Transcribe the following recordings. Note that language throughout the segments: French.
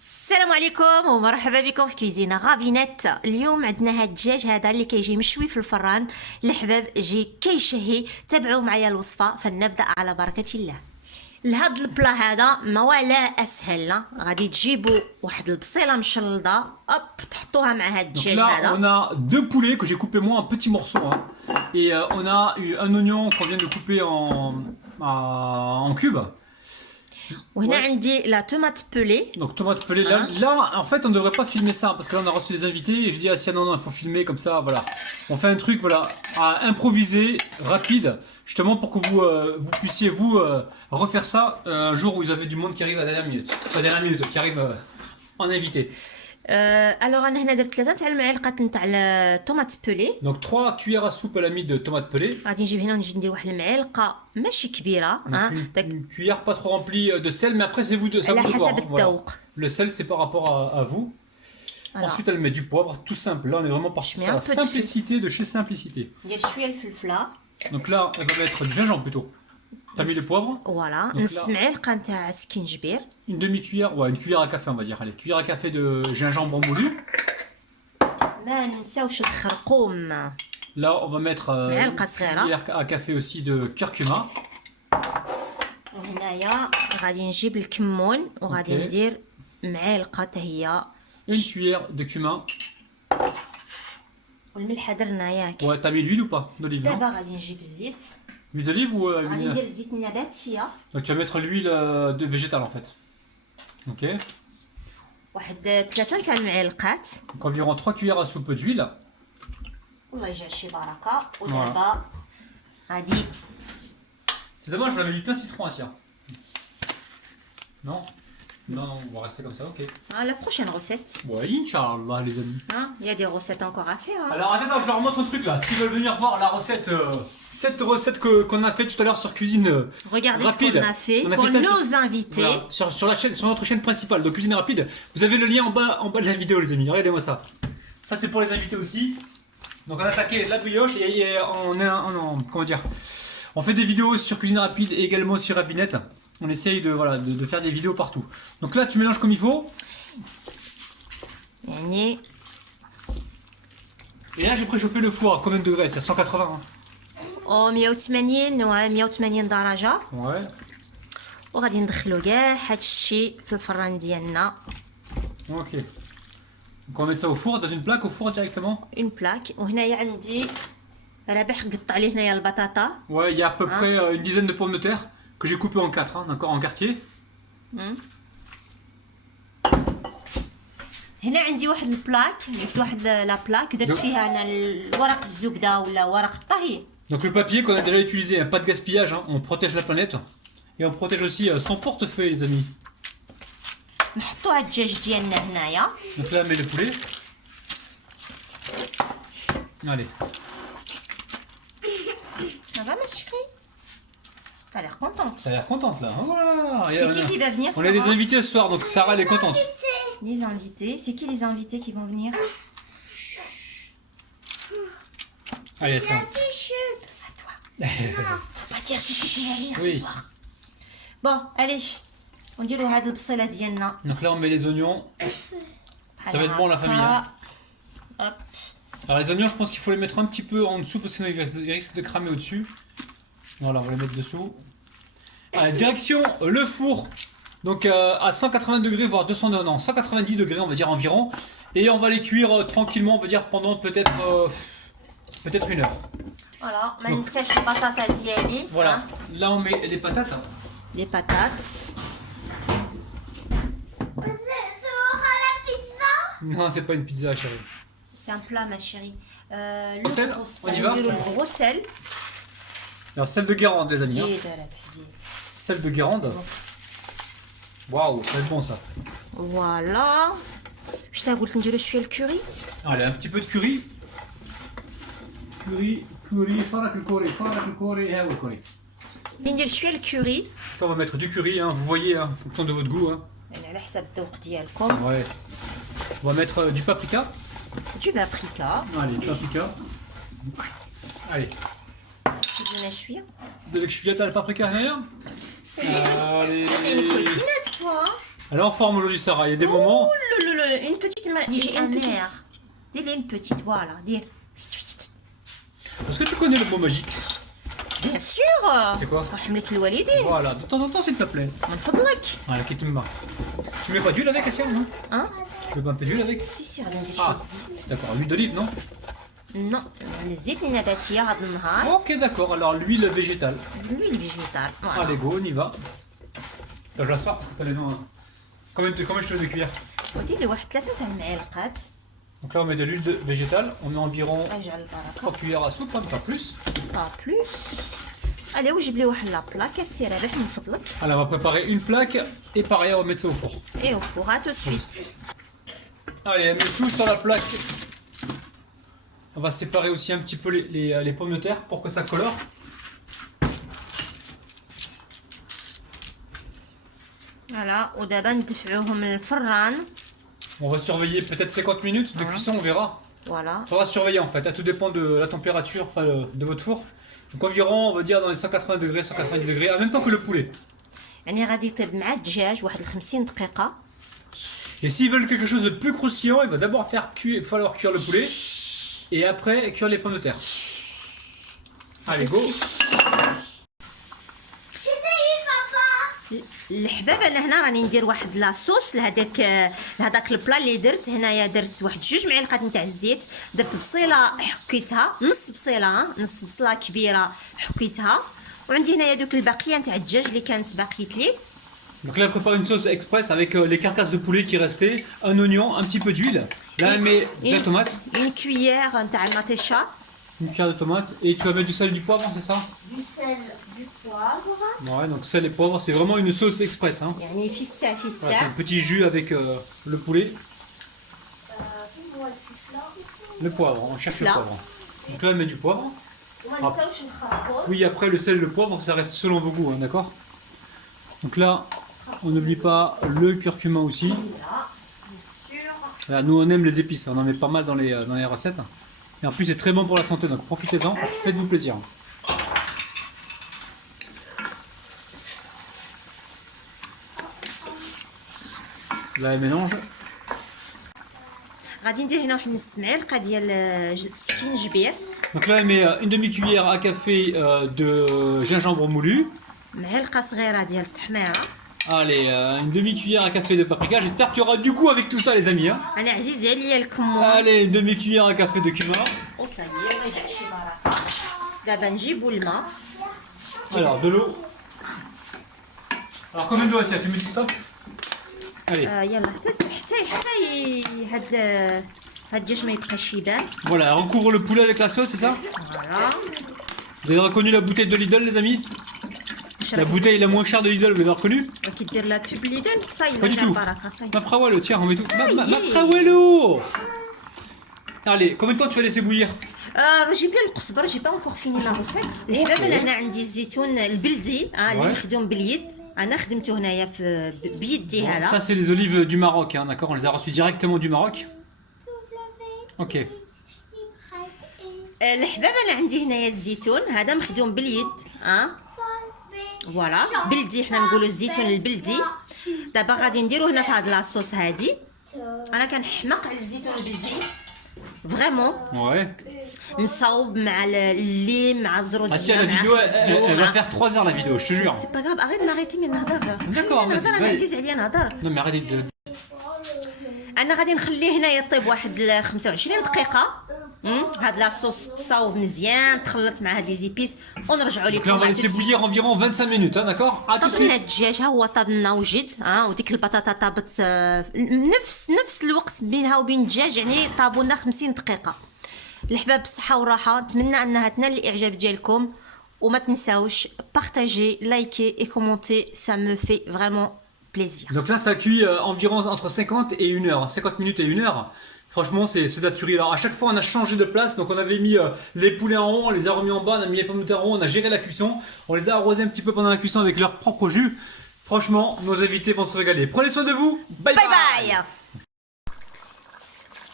السلام عليكم ومرحبا بكم في كويزينة غابينت. اليوم عندنا هاد الدجاج هذا اللي كيجي مشوي في الفران. الحباب جي كيشهي. تابعوا معايا الوصفة فلنبدأ على بركة الله. لهاد البلا هذا ما ولا اسهل، غادي تجيبوا واحد البصيله مشلضه تحطوها مع هاد Donc الدجاج là, هذا. on a deux poulets que j'ai coupé moi en petits morceaux. Hein. Et on a eu un oignon qu'on vient de couper en cubes. وهنا Ouais. عندي لا تومات بولي. Donc tomate pelée. Là, en fait, on ne devrait pas filmer ça parce que là, on a reçu des invités et je dis ah si non, il faut filmer comme ça. Voilà. On fait un truc voilà, à improviser, rapide, justement pour que vous puissiez refaire ça un jour où vous avez du monde qui arrive à la dernière minute. Enfin, à la dernière minute, qui arrive en invité. الوغ انا هنا درت 3 تاع المعالق نتاع الطوماط بولي. Donc 3 cuillères à soupe à la mie de tomate pelée. غادي نجيب هنا ونجي ندير واحد المعلقه ماشي كبيره Donc une cuillère pas trop remplie de sel, mais après c'est vous de ça على vous de voir, حسب hein, voilà. الذوق. Le sel c'est par rapport à vous. Voilà. Ensuite elle met du poivre, tout simple. Là on est vraiment parti Je mets sur un la peu de simplicité de chez Simplicité. ندير شويه الفلفله. Donc là on va mettre du gingembre plutôt. T'as mis le poivre. فوالا Donc là- نص معلقه نتاع سكينجبير. Une demi-cuillère, ouais, une cuillère à café on va dire. Allez, cuillère à café de gingembre moulu. ما ننساوش الخرقوم. Là on va mettre معلقة une صغيرة. cuillère à café aussi de curcuma. وهنايا غادي نجيب الكمون وغادي أوكي. ندير معلقه حتى هي. Une cuillère de cumin. والملح درنا ياك. Ouais, t'as mis l'huile ou pas d'olive, non? دابا غادي نجيب الزيت. L'huile d'olive ou غادي l'huile- ندير الزيت النباتيه. Donc tu vas mettre l'huile de végétale en fait. Ok. واحد 3 تاع المعالقات. Donc environ 3 cuillères à soupe d'huile. والله يجعل شي بركه. ودابا غادي C'est dommage, j'avais mis plein citron à cire. Non? Non, non, on va rester comme ça, ok. لا بروشين روسيت. Ouais, Inch'Allah les amis. Il y a des recettes encore à faire. Alors attends, je leur montre un truc là. S'ils veulent venir voir la recette, cette recette qu'on a fait tout à l'heure sur cuisine Regardez rapide. ce qu'on a fait On a pour fait ça nos sur- invités. Voilà, sur la chaîne, sur notre chaîne principale de cuisine rapide. Vous avez le lien en bas de la vidéo les amis. Regardez-moi ça. Ça c'est pour les invités aussi. Donc on a attaqué la brioche et comment dire, on fait des vidéos sur cuisine rapide et également sur Rapinette. On essaye de faire des vidéos partout. Donc là tu mélanges comme il faut. يعني Et là j'ai préchauffé le four à combien de degrés? C'est à 180 hein. او 180 و 180 درجه. Ouais. وغادي ندخلو كاع هاد الشيء في الفران ديالنا. Ok. Donc on va mettre ça au four, dans une plaque au four directement. اون بلاك. وهنايا عندي رابح قطع لي هنايا البطاطا. Ouais, il y a à peu près une dizaine de pommes de terre que j'ai coupées en 4, hein, d'accord, en quartier. هنا عندي واحد البلاك، جبت واحد لا بلاك درت فيها انا ورق الزبده ولا ورق الطهي. Donc le papier qu'on a déjà utilisé, hein, pas de gaspillage, hein, on protège la planète. Et on protège aussi son portefeuille les amis. نحطوا هاد الدجاج ديالنا هنايا. Donc là on met le poulet. Allez. Ça va ma chérie? T'as l'air contente. Ça a l'air contente là. Oh là là. Et C'est qui va venir? on a des Sarah? invités ce soir, donc Sarah elle est contente. Les invités. C'est qui les invités qui vont venir? Allez, ça. À toi. Faut pas dire c'est qui qui va venir ce Oui. soir. Bon, allez. نديرو هاد البصيله ديالنا. Donc là on met les oignons. Ça va être bon la famille. Hein. Hop. Alors les oignons je pense qu'il faut les mettre un petit peu en dessous parce qu'ils risquent de cramer au-dessus. Voilà, on va les mettre dessous. Allez, direction le four. Donc à 180 degrés, voire 190 degrés on va dire environ. Et on va les cuire tranquillement, on va dire pendant peut-être une heure. Voilà, ما ننساش البطاطا ديالي. Voilà, hein. là on met les patates. Les patates. Non, c'est pas une pizza chérie. C'est un plat ma chérie. Le Gros sel, gros on y va. نديرو الغرو sel. Alors celle de Guérande les amis. Hein. زيد على زيد. Celle de Guérande. Waouh, ça va être bon ça. Voilà. Je t'ai قلت نديرو شويه الكوري. Allez, un petit peu de curry. Curry, farak le curry, et le curry. ندير شويه الكوري. Ça, on va mettre du curry, hein, vous voyez, hein, en fonction de votre goût. Hein. يعني على حسب الذوق ديالكم. Ouais. On va mettre du paprika. Du paprika. Allez, paprika. Allez. تدينا شويه. De l'exfoliate à la paprika derrière. Allez. T'es une coquinette toi. Hein. Elle est en forme aujourd'hui, Sarah. Il y a des moments. Une petite j'ai amère. Dis-le une petite, voilà. Dire. Est-ce que tu connais le mot magique? Bien sûr. C'est quoi? رحملك الوالدين. Voilà, de temps en temps, s'il te plaît. من فضلك. Voilà, qui te me bat. Tu mets pas d'huile avec, Assia, non? Hein? Tu mets pas un peu d'huile avec? سي غادي ندير Ah, شويه زيت. d'accord, l'huile d'olive, non? نو الزيت النباتيه هذا النهار. Ok, d'accord, alors l'huile végétale. l'huile végétale. Voilà. Allez, go, on y va. Là, je la sors parce que t'as les dents. Combien je te mets de cuillère? ودير لي واحد 3 تاع المعالقات. Donc là, on met de l'huile végétale. On met environ اجعل البركه. 3 cuillères à soupe, hein, pas plus. با بلوس. allez وجيب لي واحد لا بلاك السي رابح من فضلك. Alors, on va préparer une plaque et pareil, on va mettre ça au four. et au four à tout de suite. Allez, elle met tout sur la plaque. On va séparer aussi un petit peu les pommes de terre pour que ça colore. فوالا ودابا ندفعوهم للفران. On va surveiller peut-être 50 minutes de cuisson, on verra. فوالا. Faudra surveiller en fait, tout dépend de la température enfin, de votre four. Donc environ, on va dire dans les 180 degrés, 190 degrés, en même temps que le poulet. يعني غادي يطيب مع الدجاج واحد 50 دقيقة. Et s'ils veulent quelque chose de plus croustillant, il va d'abord falloir cuire le poulet et après cuire les pommes de terre. Allez, go! الحباب انا هنا راني ندير واحد لاصوص لهداك البلا اللي درت هنايا. درت واحد 2 معالق نتاع الزيت، درت بصيله حكيتها نص بصيله، نص بصله كبيره حكيتها، وعندي هنايا دوك الباقيه نتاع الدجاج اللي كانت باقيت لي. Donc là, elle prépare une sauce express avec les carcasses de poulet qui restaient, un oignon, un petit peu d'huile. Là, elle met de la tomate, une cuillère نتاع المطيشه. une cuillère de tomate, et tu vas mettre du sel et du poivre, c'est ça? du sel, du poivre. Ouais, donc sel et poivre, c'est vraiment une sauce express. Hein. يعني في الساعة في Voilà, الساعة. un petit jus avec le poulet. Le poivre, on cherche le Là. poivre. Donc là, elle met du poivre. وما نساوش نخرطو. Oui, après le sel et le poivre, ça reste selon vos goûts, hein, d'accord? Donc là, on n'oublie pas le curcuma aussi. Là, bien sûr. Là, nous, on aime les épices, on en met pas mal dans les recettes. Et en plus, c'est très bon pour la santé, donc profitez-en, faites-vous plaisir. Là, elle mélange. غادي ندير هنا واحد نص معلقة ديال السكينجبير. Donc là, elle met une demi-cuillère à café de gingembre moulu. معلقة صغيرة ديال التحميرة. Allez, une demi-cuillère à café de paprika. J'espère qu'il y aura du goût avec tout ça, les amis. Hein. أنا عزيز عليا الكمون. Allez, une demi-cuillère à café de cumin. وصايي الله يجعل شي بركة. دابا نجيبو الماء. Alors, de l'eau. Alors, combien d'eau, Assia? Tu me dis stop? Allez. يلا حتى هاد الدجاج ما يبقاش يبان. Voilà, on recouvre le poulet avec la sauce, c'est ça? فوالا. Vous avez reconnu la bouteille de Lidl, les amis? La bouteille la moins chère de Lidl, vous l'avez reconnue? كدير لا بوب ليدل صاي Pas du الله يجعل tout. البركة صاي. Ma prawelo, tiens, on met tout. Ça y Ma est. prawelo! Allez, combien de temps tu vas laisser bouillir? جيب لي القزبر. جي با انكور فيني لا روسيت. الحباب انا هنا عندي الزيتون البلدي اللي Ouais. مخدوم باليد. انا خدمته هنايا بيدي Ça, هذا. c'est les olives du Maroc, hein, d'accord? On les a reçues directement du Maroc. Ok. الحباب انا عندي هنايا الزيتون هذا مخدوم باليد. فوالا بلدي، حنا نقولوا الزيتون البلدي. دابا غادي نديرو هنا في هاد لاصوص هادي. انا كنحماق على الزيتون البلدي فريمون. Ouais. نصاوب مع الليم مع الزروديه. Ah si, la vidéo, elle va faire 3 heures la vidéo, je te jure. سي با غاب اريت ناريتي من نهضر. D'accord, نهضر vas-y, انا vas-y. عزيز عليا نهضر. Non mais arrêtez de... انا غادي نخليه هنا يطيب واحد 25 دقيقه. هاد لاصوص تصاوب مزيان تخلط مع هاد لي زيبيس ونرجعوا Donc là, on va لكم. laisser bouillir environ 25 minutes, hein, d'accord? À tout de طاب لنا suite. الدجاج ها هو طاب لنا وجد. وديك البطاطا طابت نفس الوقت بينها وبين الدجاج، يعني طابوا لنا 50 دقيقه. الحباب بالصحه والراحه، نتمنى انها تنال الاعجاب ديالكم، وما تنساوش بارطاجي لايكي اي كومونتي، ça me fait vraiment plaisir. Donc là, ça cuit environ entre 50 et 1 heure. 50 minutes et 1 heure. Franchement, c'est naturel. Alors à chaque fois, on a changé de place. Donc on avait mis les poulets en haut, on les a remis en bas, on a mis les pommes de terre en haut, on a géré la cuisson. On les a arrosés un petit peu pendant la cuisson avec leur propre jus. Franchement, nos invités vont se régaler. Prenez soin de vous. Bye باي bye. باي.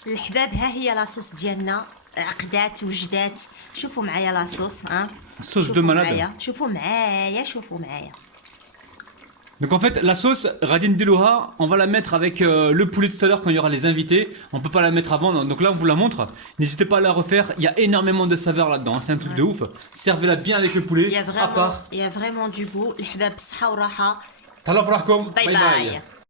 الحباب ها هي لاصوص ديالنا عقدات وجدات. شوفوا معايا لاصوص. Sauce de شوفوا malade. معايا شوفوا معايا شوفوا معايا. Donc en fait, la sauce Radin Deloha, on va la mettre avec le poulet tout à l'heure quand il y aura les invités. On peut pas la mettre avant, donc là on vous la montre. N'hésitez pas à la refaire, il y a énormément de saveurs là-dedans, hein. C'est un truc de ouf. Servez-la bien avec le poulet, Il y a à part. vraiment du goût. الحباب بالصحة والراحة. Talaf باي bye باي.